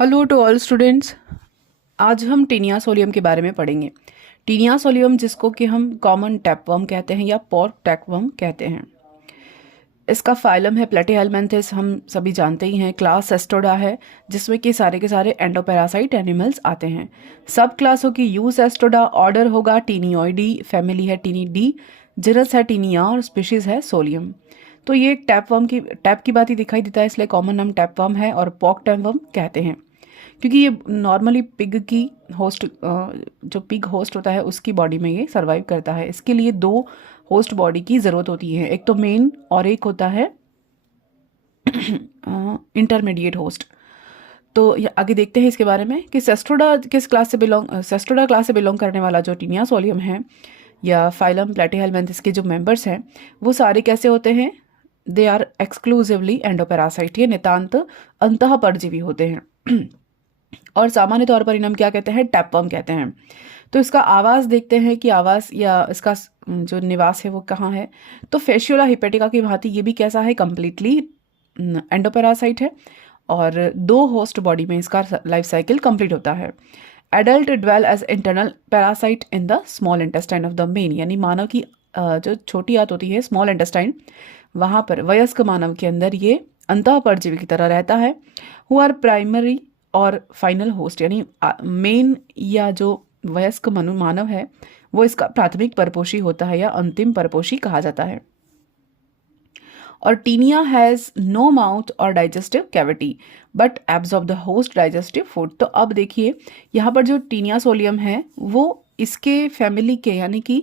Hello to all students. आज हम taenia solium के बारे में पढ़ेंगे। टीनिया सोलियम जिसको कि हम कॉमन टैपवर्म कहते हैं या पॉर्क टैपवर्म कहते हैं। इसका फाइलम है प्लेटीहेलमिन्थेस, हम सभी जानते ही हैं। क्लास सेस्टोडा है जिसमें कि सारे के सारे एंडोपैरासाइट एनिमल्स आते हैं। सब क्लास होगी यू सेस्टोडा, ऑर्डर होगा टीनियोइडी, फैमिली है टीनिडी, जिनस है टीनिया और स्पीशीज है सोलियम। तो ये एक टैप की बात ही दिखाई देता है, इसलिए कॉमन नाम टैपवर्म है और पॉर्क टैपवर्म कहते हैं। क्योंकि ये नॉर्मली पिग की होस्ट, जो पिग होस्ट होता है उसकी बॉडी में ये सर्वाइव करता है। इसके लिए दो होस्ट बॉडी की ज़रूरत होती है, एक तो मेन और एक होता है इंटरमीडिएट होस्ट। तो आगे देखते हैं इसके बारे में कि सेस्ट्रोडा क्लास से बिलोंग करने वाला जो टीनिया सोलियम है या फाइलम प्लेटीहेलमिन्थेस के जो मेंबर्स हैं वो सारे कैसे होते हैं? दे आर एक्सक्लूसिवली एंडोपैरासाइट, ये नितांत अंतः परजीवी होते हैं और सामान्य तौर पर इन्हें हम क्या कहते हैं? टैपवर्म कहते हैं। तो इसका आवास देखते हैं कि आवास या इसका जो निवास है वो कहाँ है। तो फेशियोला हिपेटिका की भांति ये भी कैसा है? कंप्लीटली एंडोपैरासाइट है और दो होस्ट बॉडी में इसका लाइफ साइकिल कंप्लीट होता है। Adult dwell as internal parasite in the small intestine of the man, यानी मानव की जो छोटी आंत होती है स्मॉल इंटेस्टाइन, वहाँ पर वयस्क मानव के अंदर ये अंतः परजीवी की तरह रहता है। हु आर प्राइमरी और फाइनल होस्ट, यानी मेन या जो वयस्क मानव है वो इसका प्राथमिक परपोषी होता है या अंतिम परपोषी कहा जाता है। और टीनिया हैज़ नो माउथ और digestive cavity but absorb the host digestive food. तो अब देखिए यहाँ पर जो टीनिया सोलियम है वो इसके फैमिली के यानी कि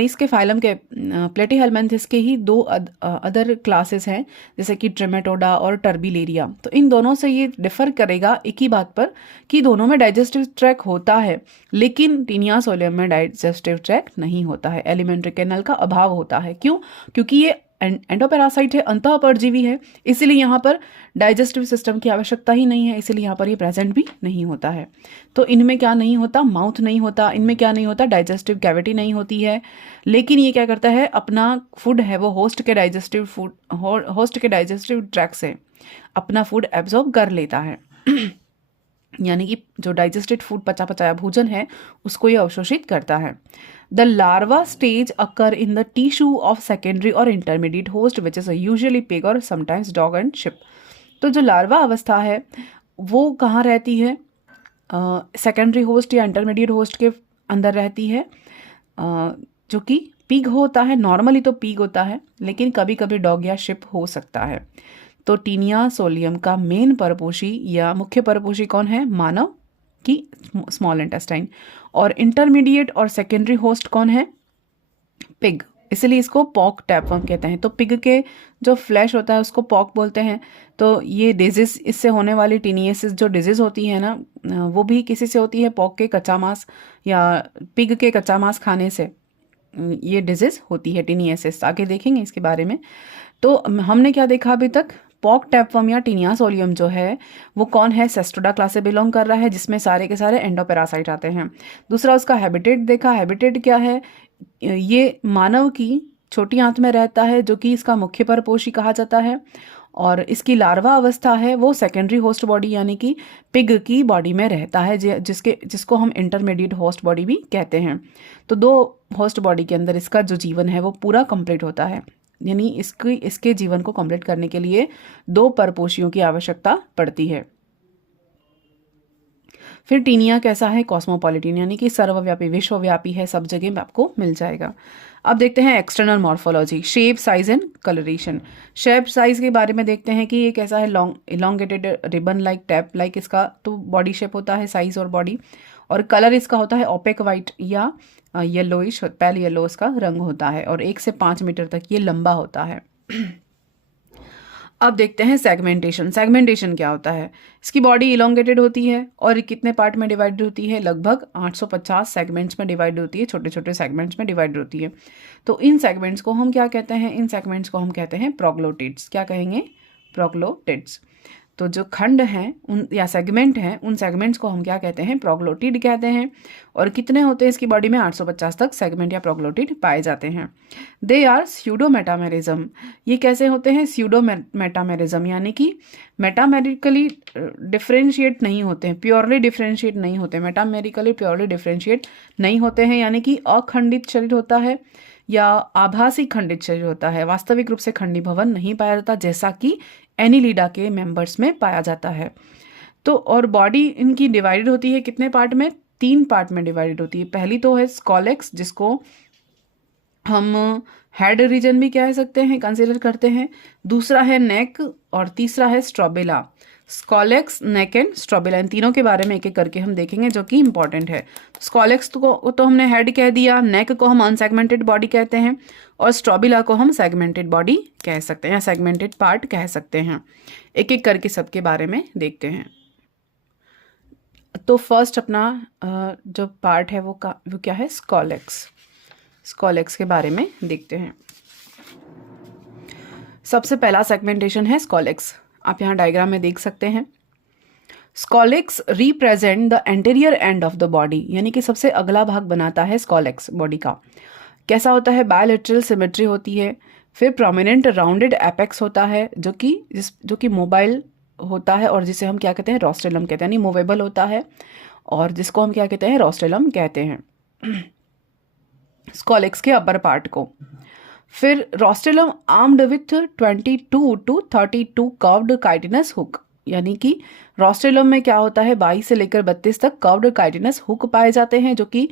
इसके फाइलम के प्लेटीहेलमिन्थेस के ही दो अदर क्लासेस हैं जैसे कि ट्रिमेटोडा और टर्बिलेरिया। तो इन दोनों से ये डिफर करेगा एक ही बात पर कि दोनों में डाइजेस्टिव ट्रैक होता है, लेकिन टीनिया सोलियम में डाइजेस्टिव ट्रैक नहीं होता है, एलिमेंट्री कैनल का अभाव होता है। क्यों? क्योंकि ये एंडोपैरासाइट है, अंतः परजीवी है, इसीलिए यहाँ पर डाइजेस्टिव सिस्टम की आवश्यकता ही नहीं है, इसीलिए यहाँ पर ये प्रेजेंट भी नहीं होता है। तो इनमें क्या नहीं होता? माउथ नहीं होता। इनमें क्या नहीं होता? डाइजेस्टिव कैविटी नहीं होती है। लेकिन ये क्या करता है? अपना फूड है वो होस्ट के डाइजेस्टिव ट्रैक से अपना फूड एब्जॉर्ब कर लेता है यानी कि जो डाइजेस्टेड फूड, पचा पचाया भोजन है, उसको ये अवशोषित करता है। The larva stage occur in the tissue of secondary और intermediate host which is usually pig और समटाइम्स डॉग एंड शिप। तो जो लार्वा अवस्था है वो कहाँ रहती है? सेकेंडरी होस्ट या इंटरमीडिएट होस्ट के अंदर रहती है, जो कि पिग होता है। नॉर्मली तो पिग होता है, लेकिन कभी कभी डॉग या शिप हो सकता है। तो टीनिया सोलियम का मेन परपोषी या मुख्य परपोषी कौन है? मानव की स्मॉल इंटेस्टाइन। और इंटरमीडिएट और सेकेंडरी होस्ट कौन है? पिग, इसलिए इसको पॉर्क टैपवर्म कहते हैं। तो पिग के जो फ्लैश होता है उसको पॉर्क बोलते हैं। तो ये डिजीज, इससे होने वाली टीनियसिस जो डिजीज होती है ना, वो भी किसी से होती है? पॉर्क के कच्चा मांस या पिग के कच्चा मांस खाने से ये डिजीज होती है, टीनियसिस। आगे देखेंगे इसके बारे में। तो हमने क्या देखा अभी तक? पॉर्क टैपवर्म या टीनिया सोलियम जो है वो कौन है? सेस्टोडा क्लास से बिलोंग कर रहा है, जिसमें सारे के सारे एंडोपैरासाइट आते हैं। दूसरा उसका हैबिटेट देखा। हैबिटेट क्या है? ये मानव की छोटी आंत में रहता है, जो कि इसका मुख्य परपोषी कहा जाता है। और इसकी लार्वा अवस्था है वो सेकेंडरी होस्ट बॉडी यानी कि पिग की बॉडी में रहता है, जिसको हम इंटरमीडिएट होस्ट बॉडी भी कहते हैं। तो दो होस्ट बॉडी के अंदर इसका जो जीवन है वो पूरा कंप्लीट होता है, यानी इसके जीवन को कंप्लीट करने के लिए दो परपोषियों की आवश्यकता पड़ती है। फिर टीनिया कैसा है? कॉस्मोपॉलिटन, यानी कि सर्वव्यापी, विश्वव्यापी है, सब जगह आपको मिल जाएगा। अब देखते हैं external morphology, shape, size and colouration. Shape size के बारे में देखते हैं कि ये कैसा है? Long elongated ribbon like tap like इसका तो बॉडी शेप होता है, साइज और बॉडी। और कलर इसका होता है ओपेक वाइट या येलोइश, पैल येलो इसका रंग होता है। और 1 से 5 मीटर तक ये लंबा होता है अब देखते हैं सेगमेंटेशन। सेगमेंटेशन क्या होता है? इसकी बॉडी इलोंगेटेड होती है और कितने पार्ट में डिवाइड होती है? लगभग 850 सेगमेंट्स में डिवाइड होती है, छोटे छोटे सेगमेंट्स में डिवाइड होती है। तो इन सेगमेंट्स को हम क्या कहते हैं? इन सेगमेंट्स को हम कहते हैं प्रोग्लोटिड्स। क्या कहेंगे? प्रोग्लोटिड्स। तो जो खंड हैं उन या सेगमेंट हैं, उन सेगमेंट्स को हम क्या कहते हैं, प्रोग्लोटिड कहते हैं। और कितने होते हैं इसकी बॉडी में, 850 तक सेगमेंट या प्रोग्लोटिड पाए जाते हैं। They are pseudo metamerism. ये कैसे होते हैं, स्यूडो मेटामेरिज्म, यानी कि मेटामेरिकली डिफ्रेंशिएट नहीं होते हैं, प्योरली डिफ्रेंशिएट नहीं होते, मेटामेरिकली प्योरली डिफ्रेंशिएट नहीं होते हैं, यानी कि अखंडित शरीर होता है या आभासी खंडित शरीर होता है, वास्तविक रूप से खंडीभवन नहीं पाया जाता, जैसा कि एनिलिडा के मेंबर्स में पाया जाता है। तो और बॉडी इनकी डिवाइडेड होती है कितने पार्ट में, 3 पार्ट में डिवाइडेड होती है। पहली तो है स्कॉलेक्स, जिसको हम हेड रीजन भी कह सकते हैं, कंसीडर करते हैं। दूसरा है नेक और तीसरा है strobila. Scolex, neck and strobila, इन तीनों के बारे में एक एक करके हम देखेंगे जो कि इंपॉर्टेंट है। स्कॉलेक्स को तो हमने हेड कह दिया, नेक को हम अनसेगमेंटेड बॉडी कहते हैं और स्ट्रोबिला को हम सेगमेंटेड बॉडी कह सकते हैं या सेगमेंटेड पार्ट कह सकते हैं। एक एक करके सबके बारे में देखते हैं। तो फर्स्ट अपना जो पार्ट है वो क्या है, स्कॉलेक्स। स्कॉलेक्स के बारे में देखते हैं। सबसे पहला सेगमेंटेशन है स्कॉलेक्स, आप यहाँ डायग्राम में देख सकते हैं। Scolex represent the anterior end of the body, यानी कि सबसे अगला भाग बनाता है स्कॉलेक्स बॉडी का। कैसा होता है, बायलैटरल सिमेट्री होती है, फिर प्रोमिनेंट राउंडेड एपेक्स होता है जो कि मोबाइल होता है और जिसे हम क्या कहते हैं, रोस्टेलम कहते हैं, यानी मूवेबल होता है और जिसको हम क्या कहते हैं, रोस्टेलम कहते हैं स्कॉलेक्स के अपर पार्ट को। फिर rostellum armed with 22 to 32 curved chitinous hook, यानी कि रोस्टेलम में क्या होता है, 22 से लेकर 32 तक कर्व्ड काइटिनस हुक पाए जाते हैं, जो कि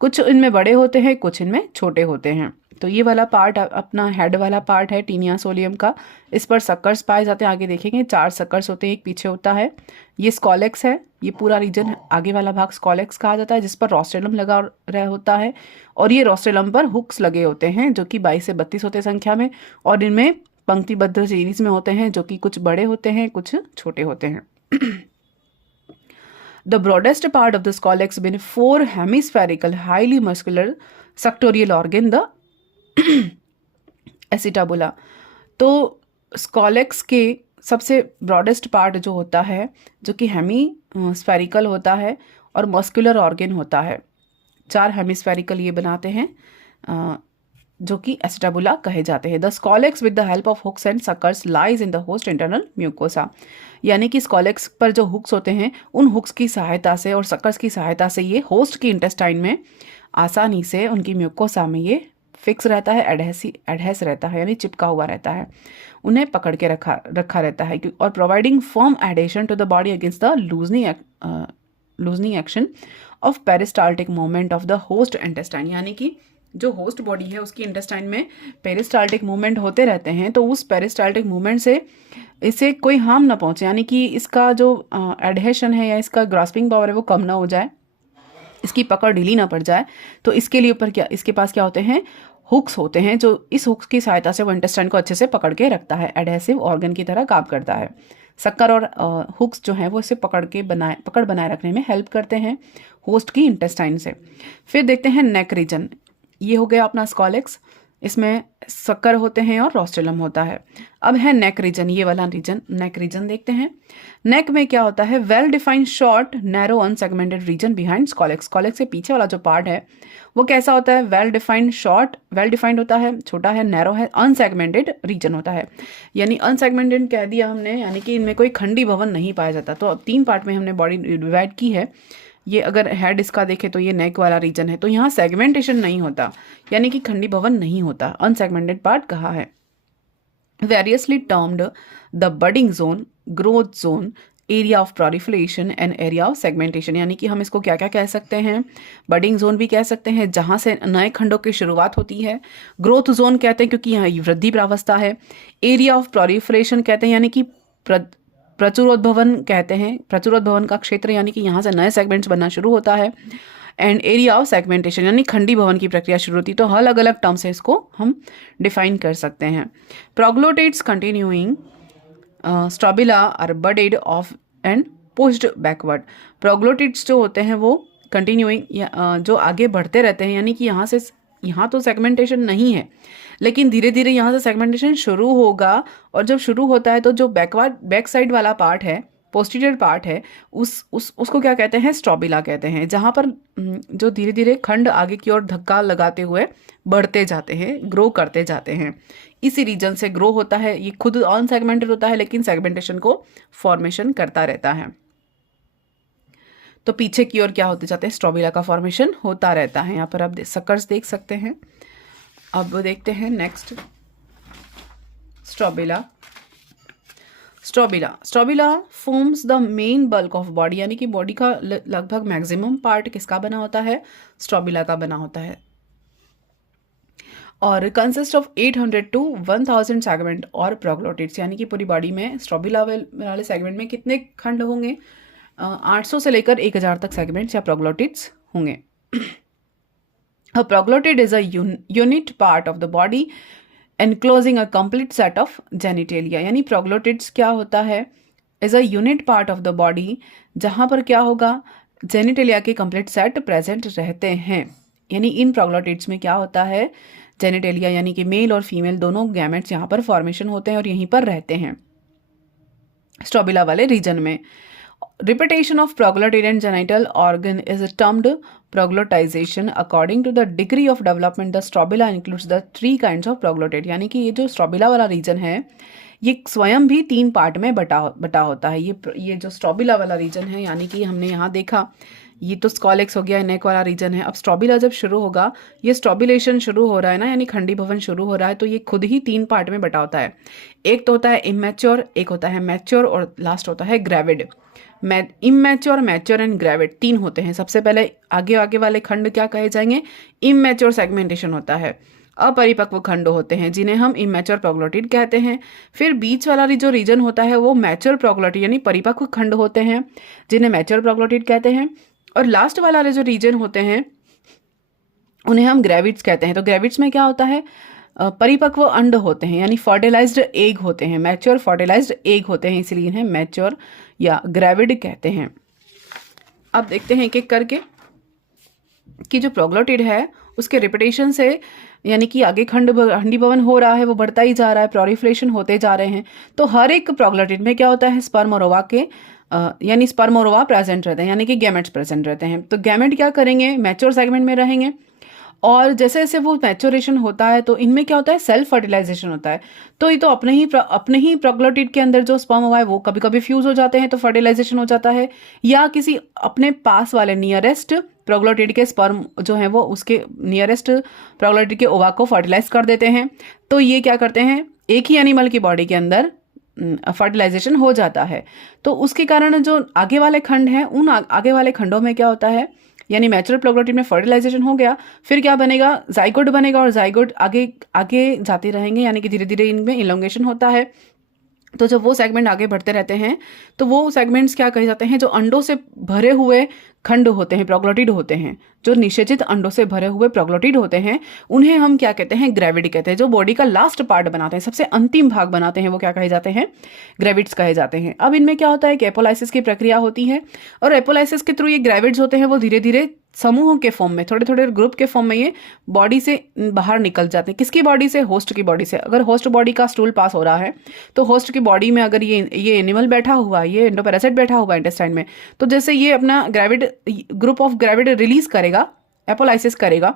कुछ इनमें बड़े होते हैं, कुछ इनमें छोटे होते हैं। तो ये वाला पार्ट अपना हेड वाला पार्ट है टीनिया सोलियम का। इस पर सक्कर्स पाए जाते हैं, आगे देखेंगे 4 सक्कर्स होते हैं, एक पीछे होता है। ये स्कॉलेक्स है, ये पूरा रीजन आगे वाला भाग स्कॉलेक्स कहा जाता है, जिस पर रोस्टेलम लगा रहा होता है और ये रोस्टेलम पर हुक्स लगे होते हैं जो कि 22 से 32 होते हैं संख्या में और इनमें पंक्तिबद्ध सीरीज में होते हैं जो कि कुछ बड़े होते हैं, कुछ छोटे होते हैं। The broadest part of the scolex being 4 hemispherical, highly muscular suctorial organ, the acetabula। तो स्कॉलेक्स के सबसे ब्रॉडेस्ट पार्ट जो होता है, जो कि हेमीस्फेरिकल होता है और मस्कुलर ऑर्गन होता है, 4 हेमीस्फेरिकल ये बनाते हैं जो कि एसिटाबुला कहे जाते हैं। The scolex with the help of hooks and suckers lies in the host internal mucosa, यानी कि स्कॉलेक्स पर जो हुक्स होते हैं उन हुक्स की सहायता से और सकर्स की सहायता से ये होस्ट की इंटेस्टाइन में आसानी से उनकी म्यूकोसा में ये फिक्स रहता है, एडहेस रहता है, यानी चिपका हुआ रहता है, उन्हें पकड़ के रखा रहता है और providing firm adhesion to the body against the loosening action of peristaltic movement of the host intestine, यानी कि जो होस्ट बॉडी है उसकी इंटेस्टाइन में पेरिस्टाल्टिक मूवमेंट होते रहते हैं, तो उस पेरिस्टाल्टिक मूवमेंट से इसे कोई हार्म ना पहुंचे, यानी कि इसका जो एडहेशन है या इसका ग्रास्पिंग पावर है वो कम ना हो जाए, इसकी पकड़ ढीली ना पड़ जाए। तो इसके लिए ऊपर क्या इसके पास क्या होते हैं, हुक्स होते हैं, जो इस हुक्स की सहायता से वो इंटेस्टाइन को अच्छे से पकड़ के रखता है, एडहेसिव ऑर्गन की तरह काम करता है। शक्कर और हुक्स जो हैं वो इसे पकड़ बनाए रखने में हेल्प करते हैं होस्ट की इंटेस्टाइन से। फिर देखते हैं नेक रीजन, ये हो गया अपना स्कॉलेक्स, इसमें शक्कर होते हैं और रोस्टेलम होता है। अब है नेक रीजन, ये वाला रीजन, नेक रीजन देखते हैं। नेक में क्या होता है, well defined short narrow unsegmented region behind scolex. Scolex के पीछे वाला जो पार्ट है वो कैसा होता है, वेल डिफाइंड होता है, छोटा है, नैरो है, अनसेगमेंटेड रीजन होता है, यानी अनसेगमेंटेड कह दिया हमने, यानी कि इनमें कोई खंडी भवन नहीं पाया जाता। तो अब 3 पार्ट में हमने बॉडी डिवाइड की है। ये अगर हेड इसका देखें तो ये नेक वाला रीजन है, तो यहाँ सेगमेंटेशन नहीं होता, यानी कि खंडी भवन नहीं होता, अनसेगमेंटेड पार्ट कहा है। Variously termed the budding zone, growth zone, area of proliferation and area of segmentation, यानी कि हम इसको क्या क्या कह सकते हैं, बडिंग जोन भी कह सकते हैं जहाँ से नए खंडों की शुरुआत होती है, ग्रोथ जोन कहते हैं क्योंकि यहाँ वृद्धि प्रावस्था है, एरिया ऑफ प्रोलिफरेशन कहते हैं यानी कि प्रचुरोद्भवन कहते हैं, प्रचुरोद्भवन का क्षेत्र, यानी कि यहाँ से नए सेगमेंट्स बनना शुरू होता है, एंड एरिया ऑफ सेगमेंटेशन यानी खंडी भवन की प्रक्रिया शुरू होती है। तो अलग अलग टर्म से इसको हम डिफाइन कर सकते हैं। Proglottids continuing strobila are budded off and pushed backward. Proglottids जो होते हैं वो कंटिन्यूइंग जो आगे बढ़ते रहते हैं, यानी कि यहाँ से यहाँ तो सेगमेंटेशन नहीं है, लेकिन धीरे धीरे यहाँ से सेगमेंटेशन शुरू होगा। और जब शुरू होता है तो जो बैक साइड वाला पार्ट है, पोस्टीरियर पार्ट है, उसको क्या कहते हैं, स्ट्रोबिला कहते हैं, जहाँ पर जो धीरे धीरे खंड आगे की ओर धक्का लगाते हुए बढ़ते जाते हैं, ग्रो करते जाते हैं। इसी रीजन से ग्रो होता है। ये खुद ऑन सेगमेंटेड होता है, लेकिन सेगमेंटेशन को फॉर्मेशन करता रहता है। तो पीछे की ओर क्या होते जाते हैं, स्ट्रोबिला का फॉर्मेशन होता रहता है। यहाँ पर आप सकर्स देख सकते हैं। अब देखते हैं next, strobila forms the main bulk of body, यानी कि बॉडी का लगभग मैक्सिमम पार्ट किसका बना होता है, स्ट्रोबिला का बना होता है। और कंसिस्ट ऑफ 800 to 1000 सेगमेंट और प्रोग्लोटिड्स, यानी कि पूरी बॉडी में स्ट्रोबिला वाले सेगमेंट में कितने खंड होंगे, 800 से लेकर 1000 तक सेगमेंट्स या प्रोग्लोटिड्स होंगे। A proglotid is a unit part of the body enclosing a complete set of genitalia, यानी प्रोग्लोटिड्स क्या होता है, is a unit part of the body, जहाँ पर क्या होगा, जेनिटेलिया के कंप्लीट सेट प्रेजेंट रहते हैं। यानी इन प्रोग्लोटिड्स में क्या होता है, जेनिटेलिया यानी कि मेल और फीमेल दोनों गैमेट्स यहाँ पर फॉर्मेशन होते हैं और यहीं पर रहते हैं स्ट्रोबिला वाले रीजन में। Repetition of proglotid and genital organ is termed proglotization. According to the degree of development, the strobila includes the 3 kinds of proglotid. यानी कि ये जो स्ट्रोबिला वाला रीजन है ये स्वयं भी 3 पार्ट में बटा होता है। ये जो स्ट्रोबिला वाला रीजन है, यानी कि हमने यहाँ देखा ये तो स्कॉलेक्स हो गया, नेक वाला रीजन है। अब स्ट्रोबिला जब शुरू होगा, ये स्ट्रोबिलेशन शुरू हो रहा है ना, यानी खंडी भवन शुरू हो रहा है, तो ये खुद ही 3 पार्ट में बटा होता है। एक तो होता है इमेच्योर, एक होता है मैच्योर और लास्ट होता है gravid. Immature, mature and gravid 3 होते हैं। सबसे पहले आगे वाले खंड क्या कहे जाएंगे, इमेच्योर सेगमेंटेशन होता है, अपरिपक्व खंड होते हैं जिन्हें हम इमेच्योर प्रोग्लोटिड कहते हैं। फिर बीच वाला जो रीजन होता है वो मैच्योर प्रोग्लोटिड यानी परिपक्व खंड होते हैं जिन्हें मैच्योर प्रोग्लोटिड कहते हैं। और लास्ट वाला जो रीजन होते हैं उन्हें हम ग्रेविड्स कहते हैं। तो ग्रेविड्स में क्या होता है, परिपक्व अंड होते हैं यानी फर्टिलाइज्ड एग होते हैं, मैच्योर फर्टिलाइज्ड एग होते हैं, इसलिए इन्हें मैच्योर या ग्रेविड कहते हैं। अब देखते हैं एक एक करके कि जो प्रोग्लोटिड है उसके रिपीटेशन से, यानी कि आगे खंडी भवन हो रहा है, वो बढ़ता ही जा रहा है, प्रोलिफरेशन होते जा रहे हैं। तो हर एक प्रोग्लोटिड में क्या होता है, स्पर्म और ओवा के यानी स्पर्म और ओवा प्रेजेंट रहते हैं, यानी कि गैमेट्स प्रेजेंट रहते हैं। तो गैमेट क्या करेंगे, मैच्योर सेगमेंट में रहेंगे और जैसे जैसे वो मैच्योरेशन होता है तो इनमें क्या होता है, सेल्फ फर्टिलाइजेशन होता है। तो ये तो अपने ही प्रोग्लोटिड के अंदर जो स्पर्म हुआ है वो कभी कभी फ्यूज हो जाते हैं तो फर्टिलाइजेशन हो जाता है, या किसी अपने पास वाले नियरेस्ट प्रोग्लोटिड के स्पर्म जो है वो उसके नियरेस्ट प्रोग्लोटिड के ओवा को फर्टिलाइज कर देते हैं। तो ये क्या करते हैं, एक ही एनिमल की बॉडी के अंदर फर्टिलाइजेशन हो जाता है। तो उसके कारण जो आगे वाले खंड हैं उन आगे वाले खंडों में क्या होता है, यानी मैच्योर प्रोग्लोटिड में फर्टिलाइजेशन हो गया, फिर क्या बनेगा, जाइगोट बनेगा और जाइगोट आगे आगे जाते रहेंगे, यानी कि धीरे धीरे इनमें इलोंगेशन होता है। तो जब वो सेगमेंट आगे बढ़ते रहते हैं तो वो सेगमेंट्स क्या कहे जाते हैं, जो अंडों से भरे हुए खंड होते हैं, प्रोग्लोटिड होते हैं, जो निषेचित अंडों से भरे हुए प्रोग्लोटिड होते हैं, उन्हें हम क्या कहते हैं, ग्रेविड कहते हैं। जो बॉडी का लास्ट पार्ट बनाते हैं, सबसे अंतिम भाग बनाते हैं, वो क्या कहे जाते हैं, ग्रेविड्स कहे जाते हैं। अब इनमें क्या होता है कि एपोलाइसिस की प्रक्रिया होती है और एपोलाइसिस के थ्रू ये ग्रेविड्स होते हैं वो धीरे धीरे समूहों के फॉर्म में, थोड़े थोड़े ग्रुप के फॉर्म में ये बॉडी से बाहर निकल जाते हैं। किसकी बॉडी से, होस्ट की बॉडी से। अगर होस्ट बॉडी का स्टूल पास हो रहा है तो होस्ट की बॉडी में अगर ये एनिमल बैठा हुआ है, ये एंडोपैरासाइट बैठा हुआ है इंटेस्टाइन में, तो जैसे ये अपना ग्रुप ऑफ ग्रेविड रिलीज करेगा, एपोलाइसिस करेगा,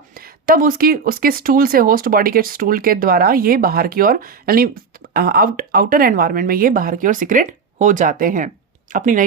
तब उसके स्टूल से, होस्ट बॉडी के स्टूल के द्वारा ये बाहर की ओर यानी आउटर एनवायरनमेंट में ये बाहर की ओर सीक्रेट हो जाते हैं अपनी नई